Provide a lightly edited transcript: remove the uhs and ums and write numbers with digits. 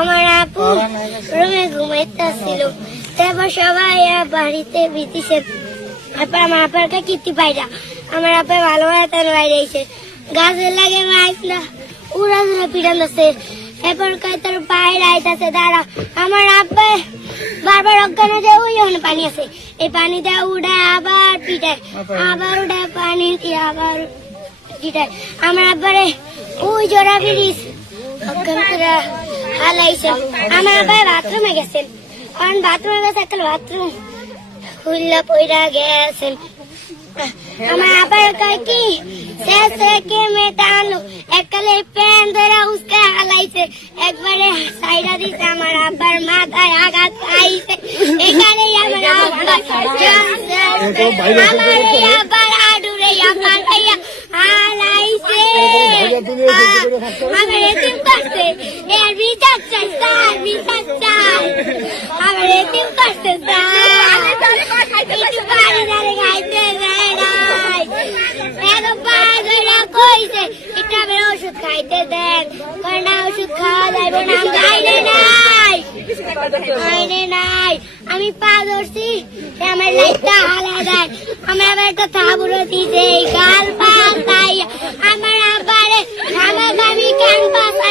আমার আপু রুমে ঘুমাইতেছিল, তারপর সবাই বাড়িতে বিতিছে। তারপর আমার আপারকে কিতি পাইরা আমার আপা ভালো তার বাইরে এসে গাছের লাগে মাইকলা উড়া ধরে পিটান আছে। এরপর তার বাইরে আইতাছে দাঁড়া, আমার আব্বা বারবার অজ্ঞান হয়ে যায়। ওই ওখানে পানি আছে, এই পানিতে উড়ে আবার পিটায়, আবার উঠে পানি দিয়ে আবার পিটায়। আমার আব্বারে ওই জোড়া ব্রিজ অজ্ঞান করে হালাইছে। আমার আব্বা বাথরুমে গেছেন, কারণ বাথরুমে গেছে একটা বাথরুম খুললা পইরা গেছেন। আমার আবার কয় কি শেষ রেখে মেয়েটা আনলো, এককালে প্যান ধরে উস্কে হালাইছে, একবারে সাইডা দিছে। আমার আব্বার মাথায় আঘাত খাইছে, এখানেই আমার আব্বা আমার আব্বার আডুরে আব্বার খাইয়া হালাইছে। আমার এতিম করছে, এর বিচার চাই স্যার, বিচার চাই। আমার এতিম করছে স্যার, একটু পানি ধারে খাইতে দেয় নাই, এত পাগলা কইছে এটা আমি ওষুধ খাইতে দেন, না ওষুধ খাওয়া যাইব না, খাইলে নাই খাইলে নাই। আমি পা ধরছি, আমার লাইটটা হালা দেয়, আমার আবার একটা থাবুরো দিছে গাল পা তাই আমার আবারে আমি কান পাশাই।